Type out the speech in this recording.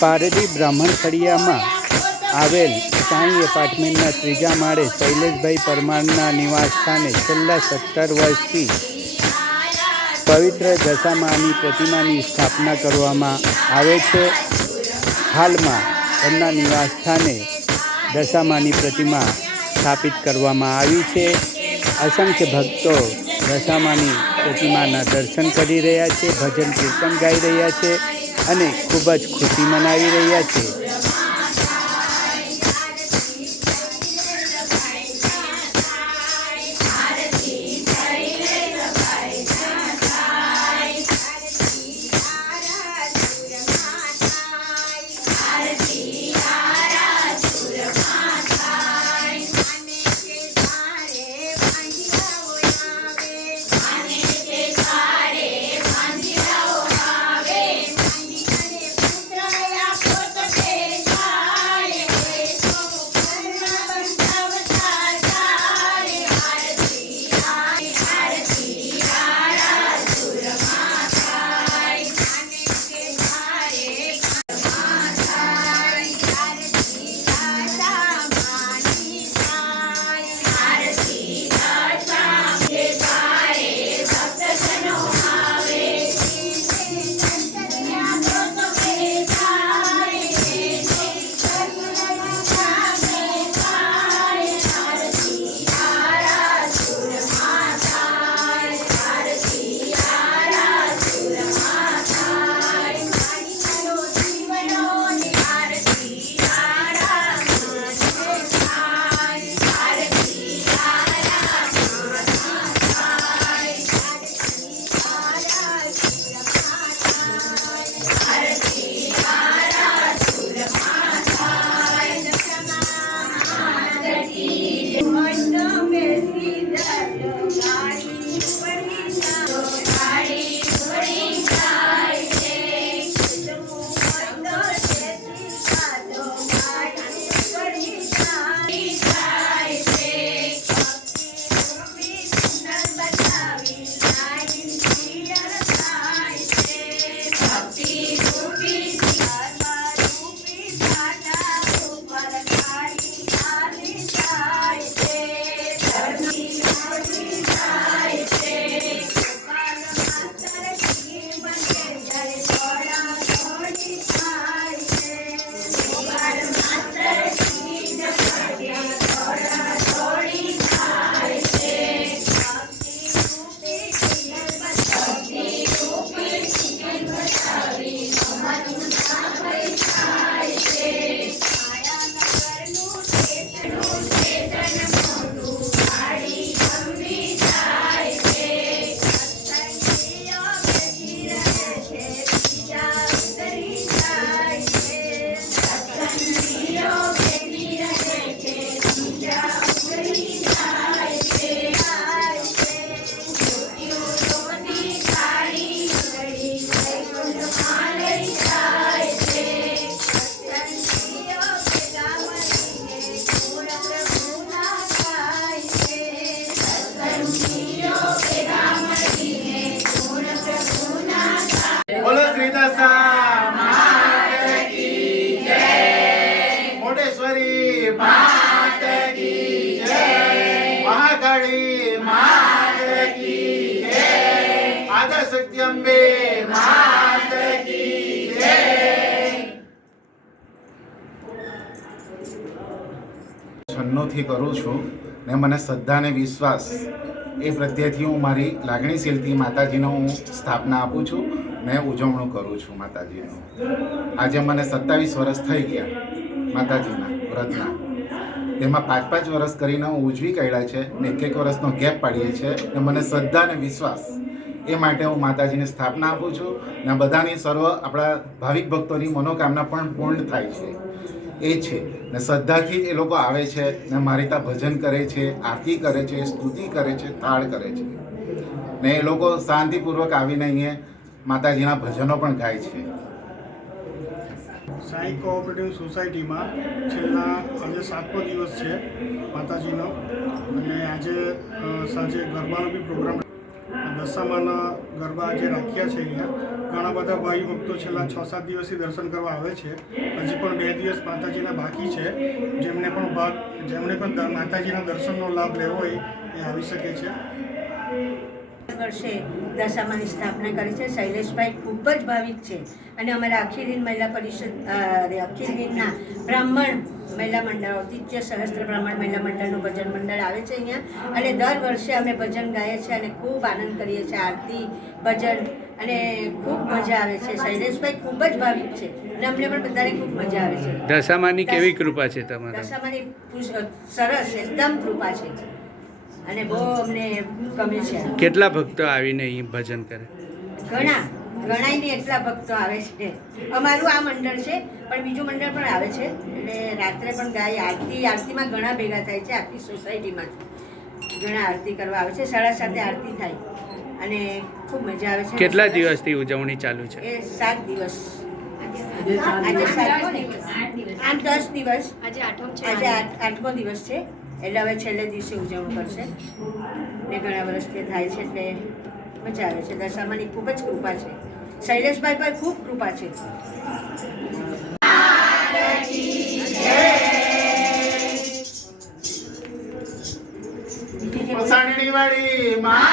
પારડી બ્રાહ્મણ ફળિયામાં આવેલ સાંઈ એપાર્ટમેન્ટના ત્રીજા માળે શૈલેષભાઈ પરમારના નિવાસ સ્થાને છેલ્લા સત્તર વર્ષથી પવિત્ર દશામાની પ્રતિમાની સ્થાપના કરવામાં આવે છે. હાલમાં એમના નિવાસ સ્થાને દશામાની પ્રતિમા સ્થાપિત કરવામાં આવી છે. અસંખ્ય ભક્તો દશામાની પ્રતિમાના દર્શન કરી રહ્યા છે ભજન કીર્તન ગાઈ રહ્યા છે. અને ખૂબ જ ખુશી મનાવી રહ્યા છે. માત કી જય. મહાકાળી માત કી જય. શક્તિ અંબે માત કી જય. કરું છું ને મને શ્રદ્ધા ને વિશ્વાસ એ પ્રત્યેથી હું મારી લાગણીશીલથી માતાજીનો હું સ્થાપના આપું છું ને ઉજવણું કરું છું માતાજીનું. આજે મને સત્તાવીસ વર્ષ થઈ ગયા. માતાજીના, વ્રતના. તેમાં પાંચ પાંચ વર્ષ કરીને હું ઉજવી કાઢ્યા છે ને એક એક વર્ષનો ગેપ પાડીએ છીએ ને મને શ્રદ્ધા અને વિશ્વાસ એ માટે હું માતાજીને સ્થાપના આપું છું ને બધાની સર્વ આપણા ભાવિક ભક્તોની મનોકામના પણ પૂર્ણ થાય છે. એ છે. ને શ્રદ્ધાથી એ લોકો આવે છે ને મારી ત્યાં ભજન કરે છે, આરતી કરે છે, સ્તુતિ કરે છે, થાળ કરે છે. ને એ લોકો શાંતિપૂર્વક આવીને અહીંયા માતાજીના ભજનો પણ ગાય છે. સાઈ કોઓપરેટિવ સોસાયટીમાં છેલ્લા આજે સાતમો દિવસ છે માતાજીનો. અને આજે સાંજે ગરબાનો બી પ્રોગ્રામ દશામાના ગરબા આજે રાખ્યા છે અહીંયા. ઘણા બધા ભાઈ ભક્તો છેલ્લા છ સાત દિવસથી દર્શન કરવા આવે છે. હજી પણ બે દિવસ માતાજીના બાકી છે. જેમને પણ ભાગ, જેમને પણ માતાજીના દર્શનનો લાભ લેવો હોય એ આવી શકે છે. વર્ષે દશામાની સ્થાપના કરી છે. શૈલેષભાઈ ખૂબ જ ભાવિક છે અને અમારા અખિલ મહિલા પરિષદ અખિલ હિંદના બ્રાહ્મણ મહિલા મંડળ ઔતિહ્ય સહસ્ત્ર બ્રાહ્મણ મહિલા મંડળનું ભજન મંડળ આવે છે અહીંયા. અને દર વર્ષે અમે ભજન ગાઈએ છીએ અને ખૂબ આનંદ કરીએ છીએ આરતી ભજન અને ખૂબ મજા આવે છે. શૈલેષભાઈ ખૂબ જ ભાવિક છે અને અમને પણ બધાને ખૂબ મજા આવે છે. દશામાની કેવી કૃપા છે તમારી? દશામાની સરસ એકદમ કૃપા છે. અને બહુ અમને ગમે છે. કેટલા ભક્તો આવીને અહીં ભજન કરે? ઘણા ઘણાયને એટલા ભક્તો આવે છે. અમારું આ મંડળ છે પણ બીજું મંડળ પણ આવે છે. એટલે રાત્રે પણ ગાય આરતી આરતીમાં ઘણા ભેગા થાય છે આખી સોસાયટીમાં. ઘણા આરતી કરવા આવે છે સાડા સાતે આરતી થાય. અને ખૂબ મજા આવે છે. કેટલા દિવસથી ઉજવણી ચાલુ છે? એ સાત દિવસ. આજે સાતમો દિવસ. આમ દસ દિવસ. આજે આઠમ છે. આજે આઠ આઠમો દિવસ છે. એટલે હવે છેલ્લે દિવસે ઉજવણી કરશે. ને ઘણા વર્ષથી થાય છે એટલે મજા આવે છે. દશામાની ખૂબ જ કૃપા છે. શૈલેષભાઈ પર ખૂબ કૃપા છે. વાળી માં